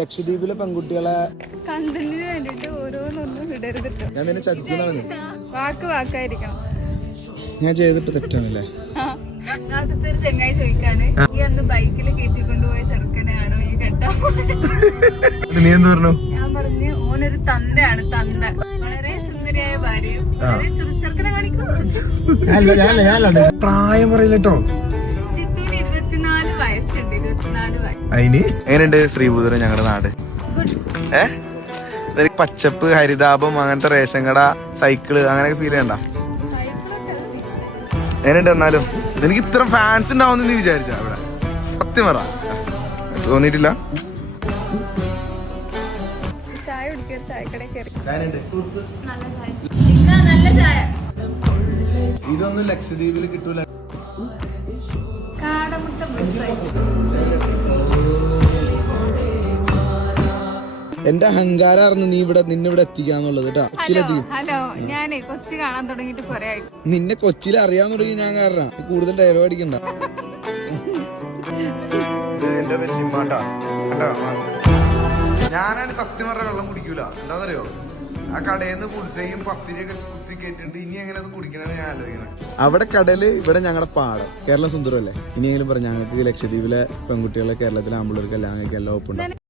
ലക്ഷദ്വീപിലെ പെൺകുട്ടികളെ കണ്ടന്റിന് വേണ്ടിട്ട് ഓരോന്നൊന്നും ഇടരുത്. ഞാൻ നിന്നെ ചതിക്കുന്നതാണ്. വാക്കായിരിക്കണം. ഞാൻ ചെയ്തിട്ട് തെറ്റാണല്ലേ? നാട്ടിലത്തെ ഒരു ചെങ്ങായി ചോദിക്കാന് ഈ അന്ന് ബൈക്കിൽ കയറ്റിക്കൊണ്ടുപോയ ചെറുക്കനെയാണോ ഈ കേട്ടോ? നീ എന്ത് പറഞ്ഞു? ഞാൻ പറഞ്ഞു ഓനൊരു തന്തയാണ്. തന്ത വളരെ സുന്ദരിയായ ഭാര്യയും വളരെ ചെറുക്കനെ കാണിക്കും. പ്രായം പറയില്ലട്ടോ. ചിത്തൂര് 24 വയസ്സുണ്ട്. 24 വയസ്സ്. അതിന് എങ്ങനെയുണ്ട് ശ്രീഭൂതരം ഞങ്ങളുടെ നാട്? പച്ചപ്പ്, ഹരിതാപം, അങ്ങനത്തെ റേഷൻ കട, സൈക്കിള് അങ്ങനെയൊക്കെ ഫീൽ ചെയ്യണ്ട? എങ്ങനെയുണ്ട്? എന്നാലും എനിക്ക് ഇത്ര ഫാൻസ് ഉണ്ടാവും നീ വിചാരിച്ച അവിടെ? സത്യം പറ, തോന്നിയിട്ടില്ല? ചായ കുടിക്കുക, ചായക്കടയിൽ കയറി. ഇതൊന്നും ലക്ഷദ്വീപിൽ കിട്ടൂല. കാടമുട്ട എന്റെ അഹങ്കാരായിരുന്നു നിന്നിവിടെ എത്തിക്കാന്നുള്ളത് കേട്ടോ. ഹലോ, ഞാനേ കൊച്ചി കാണാൻ തുടങ്ങിട്ട് കൊറേ ആയിട്ട്. നിന്നെ കൊച്ചിയിൽ അറിയാൻ തുടങ്ങി ഞാൻ കാരണം. കൂടുതൽ ഡയലോഗ് അടിക്കണ്ട. ഞാനാണ് സത്യം പറഞ്ഞ വെള്ളം കുടിക്കൂല. എന്താണെന്നറിയോ? ആ കടയിൽ നിന്ന് പുളിസയും പത്തിരിയൊക്കെ കുത്തി കയറ്റിട്ട് ഇനി എങ്ങനെ അത് കുടിക്കണെന്ന് ഞാൻ ആലോചിക്കണം. അവിടെ കടല്, ഇവിടെ ഞങ്ങളുടെ പാടം. കേരളം സുന്ദരമല്ലേ? ഇനിയെങ്കിലും പറഞ്ഞു ഞങ്ങൾക്ക് ലക്ഷദ്വീപിലെ പെൺകുട്ടികളെ കേരളത്തിലെ ആമ്പിള്ളേർക്ക് എല്ലാം ഒപ്പുണ്ട്.